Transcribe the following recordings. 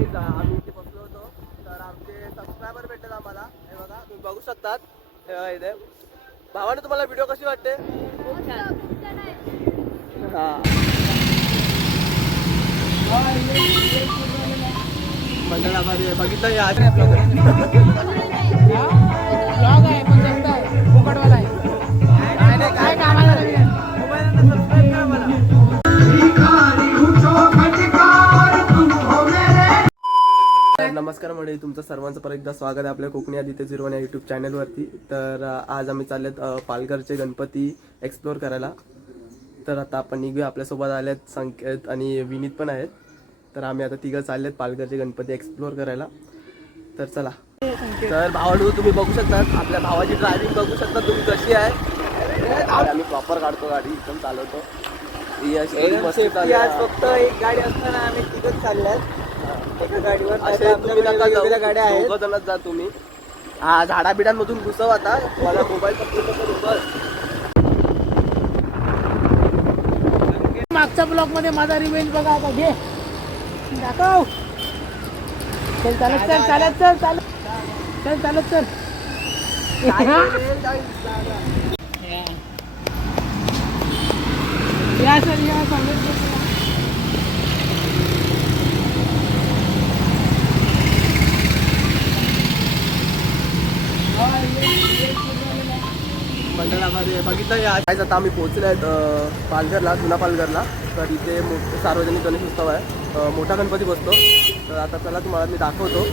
Guys आम्ही इथे बसलो होतो. तर आमचे सबस्क्रायबर भेटतात आम्हाला. हे बघा तुम्ही बघू शकतात. हे बघा इथे. भावाने तुम्हाला व्हिडिओ कशी वाटते? हा. मंडळामध्ये बघितलं या नमस्कार मंडळी तुमचं सर्वांचं परत एकदा स्वागत आहे आपल्या कोकणी आदित्य झिरवण या यूट्यूब चॅनलवरती तर आज आम्ही चाललेत पालघरचे गणपती एक्सप्लोअर करायला. तर आता आपण निघूया आपल्यासोबत आलेत संकेत आणि विनीत पण आहेत. तर आम्ही आता तिघं चाललेत पालघरचे गणपती एक्सप्लोअर करायला. तर चला. तर भावाडू तुम्ही बघू शकतात आपल्या भावाची ड्रायव्हिंग बघू शकता तुम्ही कशी आहे. आम्ही प्रॉपर काढतो गाडी एकदम चालवतो. फक्त एक गाडी असताना आम्ही तिथंच चालल्यात. असे तुम्ही नका जाऊ. वेगवेगळ्या गाड्या आहेत. दोघं जणच जा तुम्ही. हा झाडाबिडांमधून घुसव आता. मला मोबाईल मागच्या ब्लॉकमध्ये माझा रिवेंज बघा आता. घे. दाखव. चल चालत चल चालत चल चालत. चल चालत चल. या सर या सांगत मंडळामध्ये बघितलं या. आज आता आम्ही पोहोचले आहेत पालघरला जुना पालघरला. तर इथे सार्वजनिक गणेश उत्सव आहे. मोठा गणपती बसतो. तर आता चला तुम्हाला मी दाखवतो.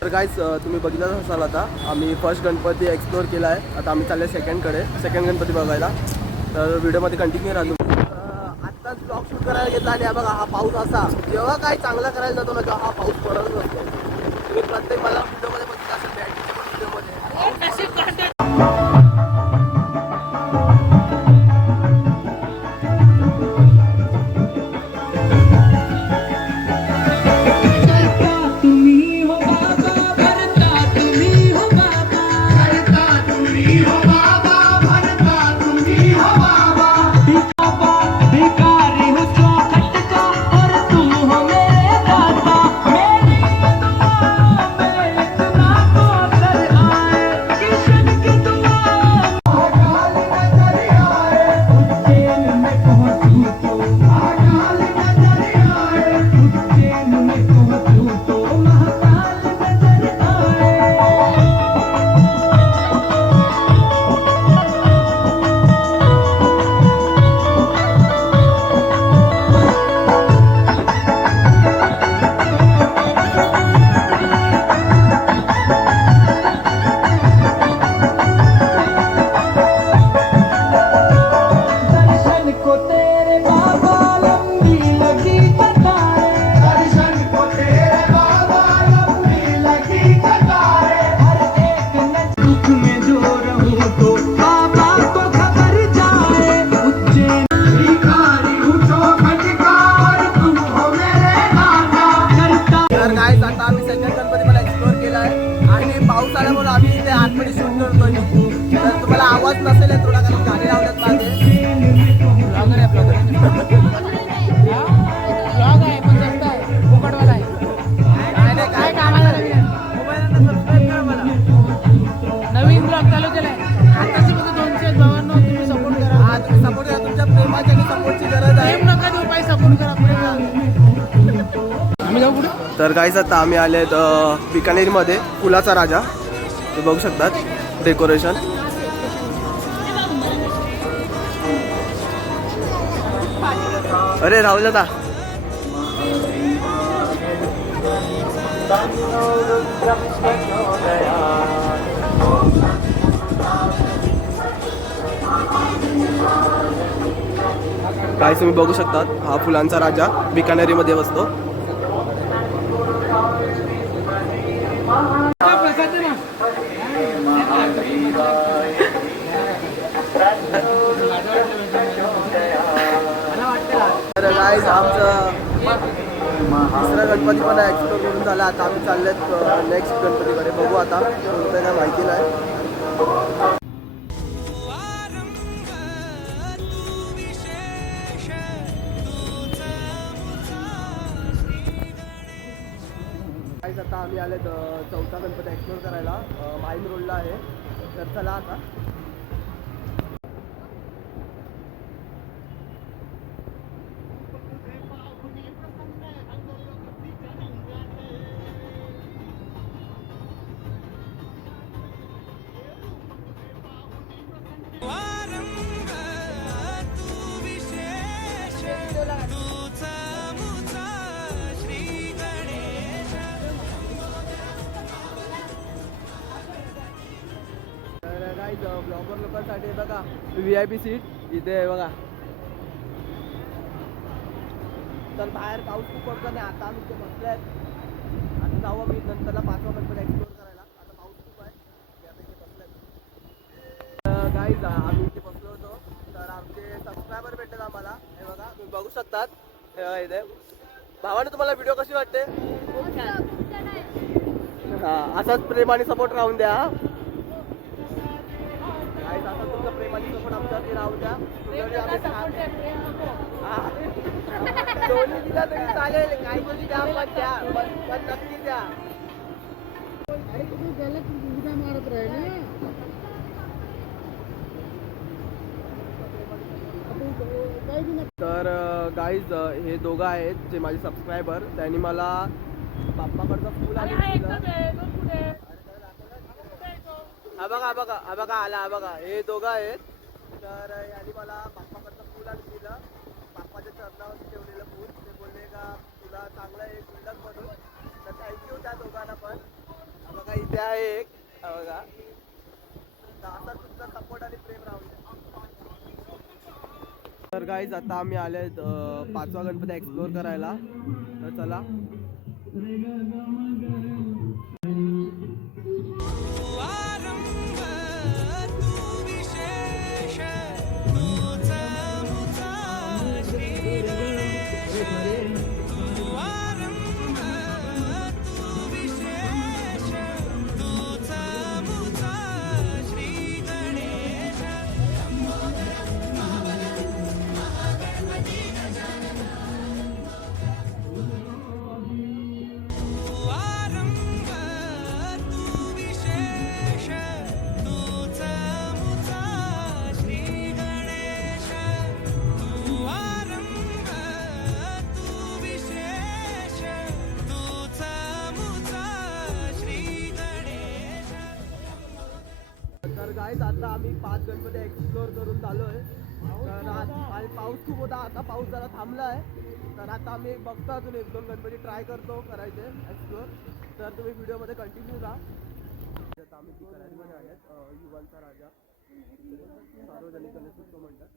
तर गाईज तुम्ही बघितलं असाल आता आम्ही फर्स्ट गणपती एक्सप्लोअर केला आहे. आता आम्ही चालले सेकंडकडे सेकंड गणपती बघायला. तर व्हिडिओमध्ये कंटिन्यू राहतो आत्ताच ब्लॉग शूट करायला घेतला आणि हा बघा हा पाऊस असा. जेव्हा काय चांगला करायला जातो ना तेव्हा हा पाऊस पडतच असतो. तुम्ही प्रत्येक मला व्हिडिओमध्ये बघितलं असेल बॅटरीच्या व्हिडिओमध्ये आणि सपोर्टची गरज आहे. प्रेम नका देऊ पाहिजे सपोर्ट करा पुढे आम्ही जाऊ पुढे? तर काहीच आता आम्ही आले आहेत बिकानेरमध्ये फुलाचा राजा. ते बघू शकतात डेकोरेशन. अरे राहुल दादा. काय तुम्ही बघू शकतात हा फुलांचा राजा बिकानेरीमध्ये बसतो. प्रसाद आमचं तिसरा गणपती पण एक्सप्लोर करून झाला. आता आम्ही चाललेत नेक्स्ट गणपतीकडे. बघू आता कोणतं काय माहिती नाही. आम्ही आले चौथा गणपती एक्सप्लोर करायला माईन रोडला आहे. तर चला आता. गाईज ब्लॉगर लोकांसाठी बघा व्ही आय पी सीट इथे आहे बघा. तर बाहेर पाऊस खूप पडतो नाही आता आम्ही इथे बसले आहेत आता जाऊ आम्ही नंतरला पाचवा गणपती एक्सप्लोर करायला. आता पाऊस खूप आहे. ते आता इथे बसले गाईज आम्ही इथे बसलो होतो. तर आमचे सबस्क्रायबर भेटतात आम्हाला. हे बघा तुम्ही बघू शकतात. हे बघा इथे. भावाने तुम्हाला व्हिडिओ कशी वाटते? हा असाच प्रेम आणि सपोर्ट राहून द्या. आमच्यावरती राहू द्या. हा. दिला तरी चालेल. काही गोष्टी द्या पण द्या पण पण नक्की द्या. तर गाईज हे दोघं आहेत जे माझे सबस्क्रायबर त्यांनी मला बाप्पाकडचं फुल आणि. हा बघा हा बघा हा बघा आला हा बघा. हे दोघं आहेत. तर यांनी मला बाप्पाकडचं फुल आणि दिलं बाप्पाच्या चरणावर ठेवलेलं फूल. ते बोलले का तुला चांगलं एक बिल्डर म्हणून. तर थँक्यू त्या दोघांना पण. बघा इथे आहे एक. हा बघा. तर असा तुमचा सपोर्ट आणि प्रेम राहून तर गाईज आता आम्ही आले पाचवा गणपती एक्सप्लोर करायला. तर चला. आहेत आता आम्ही पाच गणपती एक्सप्लोअर करून झालो आहे तर आणि पाऊस खूप होता आता पाऊस जरा थांबला आहे तर आता आम्ही बघतो अजून एक दोन गणपती ट्राय करतो करायचे एक्सप्लोअर तर तुम्ही व्हिडिओमध्ये कंटिन्यू राहा आम्ही कराडीमध्ये आहेत युवांचा राजा. सार्वजनिक गणेशोत्सव म्हणतात.